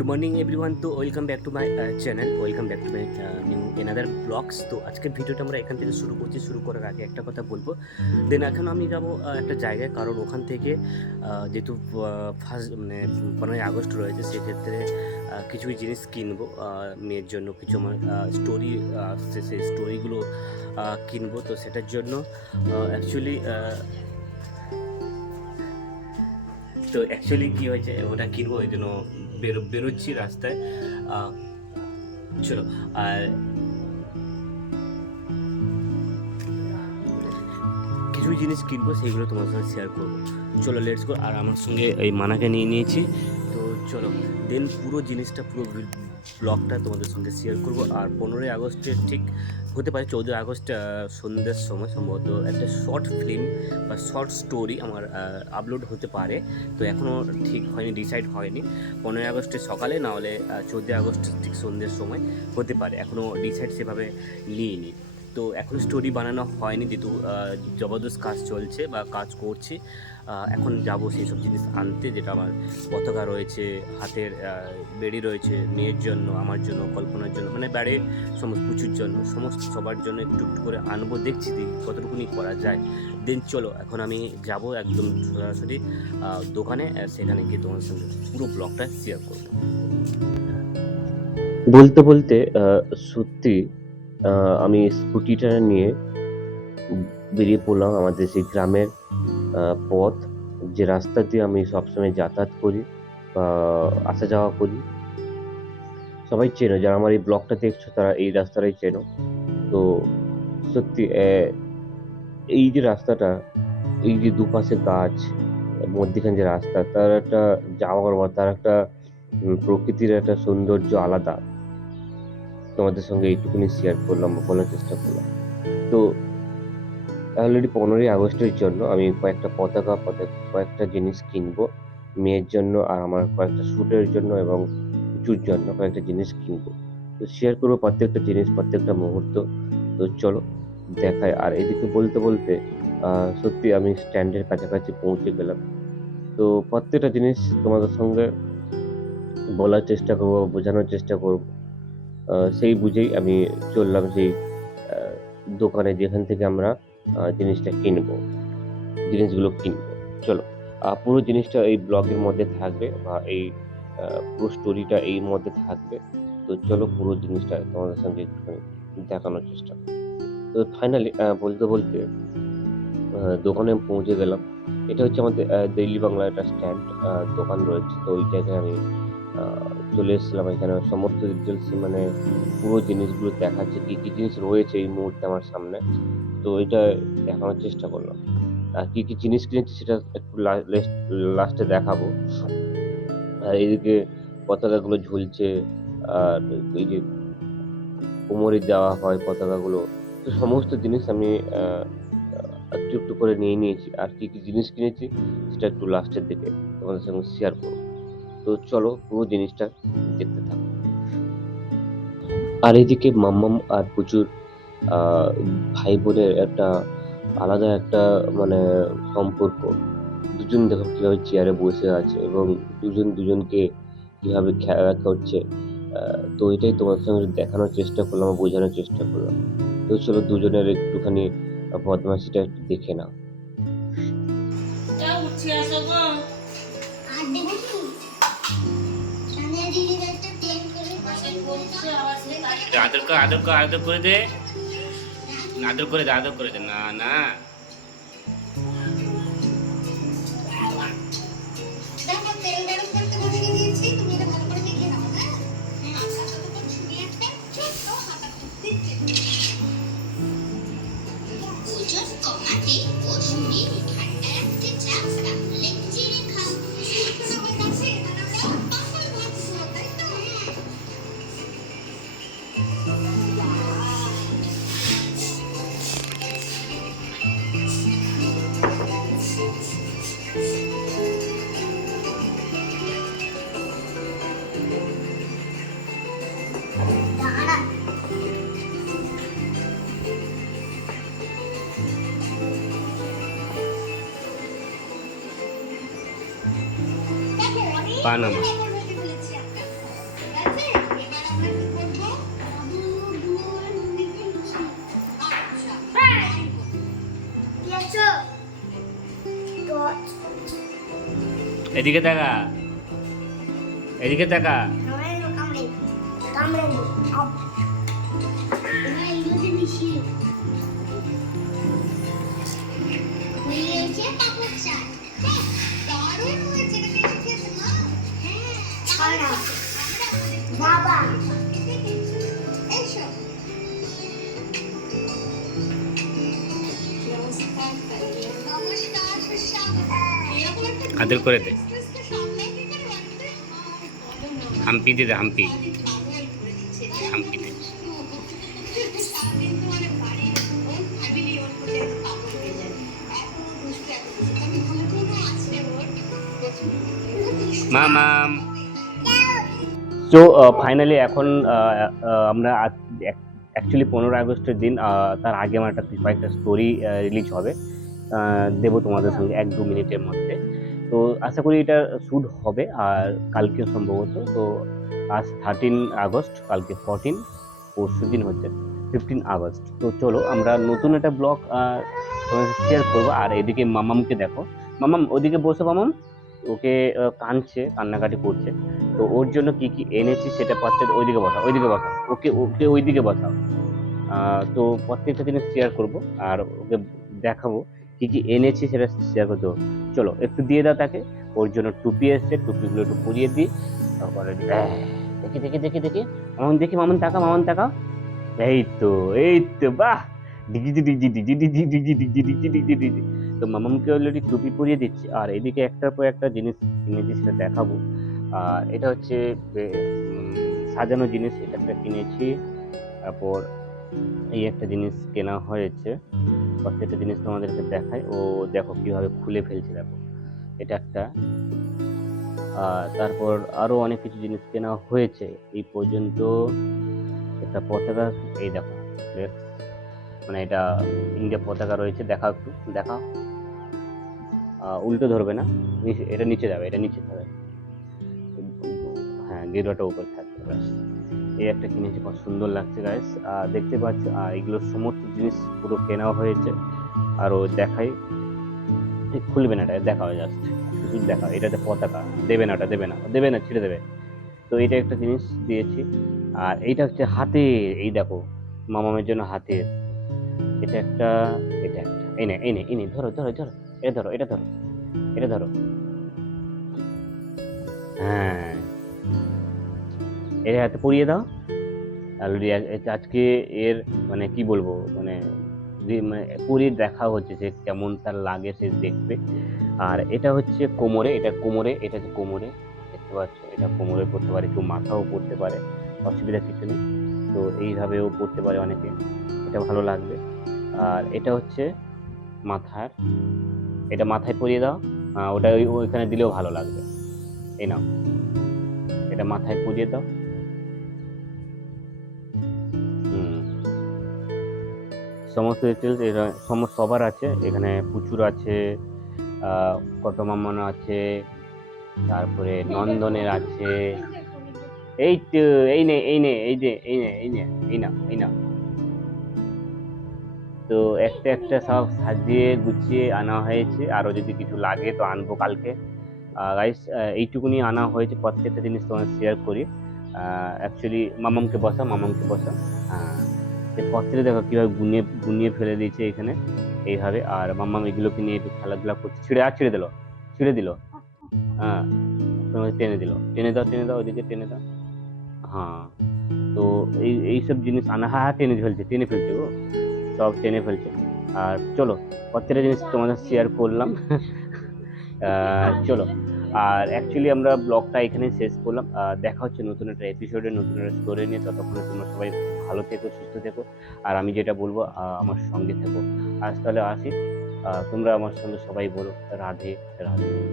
Good morning everyone তো welcome back to my channel welcome back to my new another blogs তো আজকের ভিডিওটা আমরা এখান থেকে শুরু করছি। শুরু করার আগে একটা কথা বলব। দেন এখন আমি যাব একটা জায়গায়। কারণ ওখান থেকে যেহেতু ফার্স্ট মানে পনেরোই আগস্ট রয়েছে, সেক্ষেত্রে কিছু জিনিস কিনবো। মেয়ের জন্য কিছু আমার স্টোরি আসছে সেই স্টোরিগুলো কিনবো। তো সেটার জন্য অ্যাকচুয়ালি তো অ্যাকচুয়ালি কী হয়েছে, ওটা কিনবো, ওই জন্য বেরো, বেরোচ্ছি রাস্তায়। চলো, আর কিছু জিনিস কিনবো সেইগুলো তোমার সঙ্গে শেয়ার করব। চলো লেটস গো আর আমার সঙ্গে এই মানাকে নিয়ে নিয়েছি। তো চলো দেন পুরো জিনিসটা পুরো ব্লগটা তোমাদের সঙ্গে শেয়ার করব। আর পনেরোই আগস্টের ঠিক হতে পারে চৌদ্দই আগস্ট সন্ধ্যের সময় সম্ভবত একটা শর্ট ফিল্ম বা শর্ট স্টোরি আমার আপলোড হতে পারে। তো এখনও ঠিক হয়নি ডিসাইড হয়নি। পনেরোই আগস্টের সকালে, না হলে চৌদ্দই আগস্ট ঠিক সন্ধ্যের সময় হতে পারে। এখনও ডিসাইড সেভাবে নিয়ে নিইনি। তো এখন স্টোরি বানানো হয়নি যেহেতু জবরদস্ত কাজ চলছে বা কাজ করছি। এখন যাব সেই সব জিনিস আনতে যেটা আমার পতাকা রয়েছে, হাতের বেড়ি রয়েছে মেয়ের জন্য, আমার জন্য, কল্পনার জন্য মানে বাড়ির সমস্ত পুচুর জন্য, সমস্ত সবার জন্য একটু একটু করে আনব, দেখছি দেখি কতটুকুনি করা যায়। দেন চলো, এখন আমি যাব একদম সরাসরি দোকানে সেখানে গিয়ে তোমার সঙ্গে পুরো ব্লগটা শেয়ার করব। বলতে বলতে সত্যি আমি স্কুটিটা নিয়ে বেরিয়ে পড়লাম আমাদের সেই গ্রামের পথ। যে রাস্তা দিয়ে আমি সবসময় যাতায়াত করি বা আসা যাওয়া করি। সবাই চেনো, যারা আমার এই ব্লগটা দেখছ তারা এই রাস্তাটাই চেনো। তো সত্যি এই যে রাস্তাটা, এই যে দুপাশে গাছ, মধ্যিখানে যে রাস্তা, তার একটা যাওয়ার বা তার একটা প্রকৃতির একটা সৌন্দর্য আলাদা। তোমাদের সঙ্গে এইটুকুনি শেয়ার করলাম বা বলার চেষ্টা করলাম। তো অলরেডি পনেরোই আগস্টের জন্য আমি কয়েকটা পতাকা পতাকা, কয়েকটা জিনিস কিনবো, মেয়ের জন্য আর আমার কয়েকটা শ্যুটের জন্য এবং প্রচুর জন্য কয়েকটা জিনিস কিনবো। তো শেয়ার করব প্রত্যেকটা জিনিস, প্রত্যেকটা মুহূর্ত। তো চলো দেখায় আর এদিকে বলতে বলতে সত্যি আমি স্ট্যান্ডের কাছাকাছি পৌঁছে গেলাম। তো প্রত্যেকটা জিনিস তোমাদের সঙ্গে বলার চেষ্টা করব, বোঝানোর চেষ্টা করব। সেই বুঝেই আমি চললাম সেই দোকানে যেখান থেকে আমরা জিনিসটা কিনবো, জিনিসগুলো কিনবো। চলো পুরো জিনিসটা এই ব্লগের মধ্যে থাকবে বা এই পুরো স্টোরিটা এই মধ্যে থাকবে। তো চলো পুরো জিনিসটা তোমাদের সঙ্গে দেখানোর চেষ্টা তো ফাইনালি বলতে বলতে দোকানে পৌঁছে গেলাম। এটা হচ্ছে আমাদের দিল্লি বাংলা একটা স্ট্যান্ড দোকান রয়েছে। তো ওই জায়গায় আমি চলে এসেছিলাম এখানে। সমস্ত ডিটেলস মানে পুরো জিনিসগুলো দেখাচ্ছে, কী কী জিনিস রয়েছে এই মুহূর্তে আমার সামনে। তো এটা দেখানোর চেষ্টা করলাম। আর কী কী জিনিস কিনেছি সেটা একটু লাস্টে দেখাবো। আর এইদিকে পতাকাগুলো ঝুলছে, আর এই যে কোমরে দেওয়া হয় পতাকাগুলো। তো সমস্ত জিনিস আমি একটু একটু করে নিয়ে নিয়েছি। আর কী কী জিনিস কিনেছি সেটা একটু লাস্টের দিকে তোমাদের সঙ্গে শেয়ার করব। তো চলো পুরো জিনিসটা দেখতে থাকো। আর এদিকে মাম্মাম আর প্রচুর আহ, ভাই বোনের একটা আলাদা একটা মানে সম্পর্ক। দুজন দেখো কীভাবে চেয়ারে বসে আছে এবং দুজন দুজনকে কীভাবে খেলা করছে আহ, তো এটাই তোমার সঙ্গে দেখানোর চেষ্টা করলাম বোঝানোর চেষ্টা করলাম। তো চলো দুজনের একটুখানি বদমাশিটা একটু দেখে নাও। যা উঠছে আসো গো। আর আবার সে কাজ আদর করে আদর পানামা এদিকে তাকা এদিকে তাকা কামড়ে কামড়ে আদর করে দে। হাম্পি দিদি হাম্পি। হাম্পি দে। মামাম সো ফাইনালি এখন আহ, আহ, আমরা অ্যাকচুয়ালি পনেরো আগস্টের দিন তার আগে আমার একটা কয়েকটা স্টোরি রিলিজ হবে। দেবো তোমাদের সঙ্গে এক দু মিনিটের মধ্যে। তো আশা করি এটা শ্যুট হবে আর কালকে সম্ভবত। তো আজ থার্টিন আগস্ট কালকে ফোরটিন পরশু দিন হচ্ছে ফিফটিন আগস্ট। তো চলো আমরা নতুন একটা ব্লগ শেয়ার করব। আর এদিকে মামামকে দেখো। মামাম ওদিকে বসে মামাম। ওকে কাঁদছে কান্নাকাটি করছে। তো ওর জন্য কি কি এনেছি সেটা প্রত্যেক ওইদিকে বসাও ওইদিকে বসাও ওকে ওকে ওইদিকে বসাও তো প্রত্যেকটা জিনিস শেয়ার করব আর ওকে দেখাবো কি কি এনেছি সেটা শেয়ার করতে চলো একটু দিয়ে দাও তাকে ওর জন্য টুপি এসছে টুপিগুলো একটু পরিয়ে দিই তারপরে দেখি দেখি দেখি দেখি মামন দেখি মামন টাকা মামন টাকা এই তো এই তো বাহ তো মামামকে অলরেডি টুপি পরিয়ে দিচ্ছি আর এদিকে একটার পর একটা জিনিস কিনেছি সেটা দেখাবো এটা হচ্ছে সাজানো জিনিস এটা একটা কিনেছি। তারপর এই একটা জিনিস কেনা হয়েছে। প্রত্যেকটা জিনিস তোমাদেরকে দেখায় ও দেখো কীভাবে খুলে ফেলছে দেখো। এটা একটা। তারপর আরও অনেক কিছু জিনিস কেনা হয়েছে। এই পর্যন্ত একটা পতাকা এই দেখো মানে এটা ইন্ডিয়া পতাকা রয়েছে দেখা একটু আহ, উল্টো ধরবে না এটা নিচে যাবে এটা নিচে যাবে। গেরুয়াটা উপর থাকবে, ব্যাস। এই একটা কিনেছি, খুব সুন্দর লাগছে গাইস আর দেখতে পাচ্ছ, আর এগুলো সমস্ত জিনিস পুরো কেনা হয়েছে। আর ও দেখাই খুলবে না এটা, দেখাও যাচ্ছে কিছু দেখা এটাতে পতাকা, দেবে না ওটা, দেবে না দেবে না, ছেড়ে দেবে। তো এটা একটা জিনিস দিয়েছি। আর এইটা হচ্ছে হাতে এই দেখো, মামামের জন্য হাতে এটা একটা এটা একটা, এই নে এই নে, এই ধরো ধরো ধরো এটা ধরো এটা ধরো এটা ধরো। হ্যাঁ এর হাতে পরিয়ে দাও। অলরেডি আজকে এর মানে কি বলব মানে মানে পরিয়ে দেখা হচ্ছে যে কেমন তার লাগে সে দেখবে আর এটা হচ্ছে কোমরে, এটা কোমরে, এটা হচ্ছে কোমরে, দেখতে পাচ্ছ? এটা কোমরে পড়তে পারে, কেউ মাথাও পড়তে পারে, অসুবিধা কিছু নেই। তো এইভাবেও পড়তে পারে অনেকে, এটা ভালো লাগবে। আর এটা হচ্ছে মাথার, এটা মাথায় পরিয়ে দাও। ওটা ওইখানে দিলেও ভালো লাগবে। এই নাও। এটা মাথায় পরিয়ে দাও। সমস্ত ডিটেলস সমস্ত সবার আছে। এখানে প্রচুর আছে কত মামন আছে, তারপরে নন্দনের আছে। এই তো, এই নে এই নে, এই যে, এই নে এই নে, এই না এই না তো একটা একটা সব সাজিয়ে গুছিয়ে আনা হয়েছে। আরও যদি কিছু লাগে তো আনব কালকে। গাইস এইটুকুনি আনা হয়েছে। প্রত্যেকটা জিনিস তোমার শেয়ার করি। অ্যাকচুয়ালি মামামকে বসা মামামকে বসা। হ্যাঁ পত্রে দেখো কীভাবে গুনিয়ে গুনিয়ে ফেলে দিয়েছে এখানে। এইভাবে আর মাম্মাম এগুলোকে নিয়ে একটু খেলাধুলা করছে। ছিঁড়ে, আর ছিঁড়ে দিল ছিঁড়ে দিল। হ্যাঁ টেনে দিল। টেনে দাও টেনে দাও, ওইদিকে টেনে দাও। হ্যাঁ তো এই, এইসব জিনিস আনা হ্যাঁ হ্যাঁ টেনে ফেলছে টেনে ফেলছে গো। সব টেনে ফেলছে। আর চলো, প্রত্যেকটা জিনিস তোমাদের শেয়ার করলাম। চলো। আর অ্যাকচুয়ালি আমরা ব্লগটা এখানে শেষ করলাম। দেখা হচ্ছে নতুন একটা এপিসোডে নতুন একটা স্টোরি নিয়ে। ততক্ষণে তোমরা সবাই ভালো থেকো, সুস্থ থেকো। আর আমি যেটা বলব আমার সঙ্গে থেকো। আজ তাহলে আসি। তোমরা আমার সঙ্গে সবাই বলো, রাধে রাধে।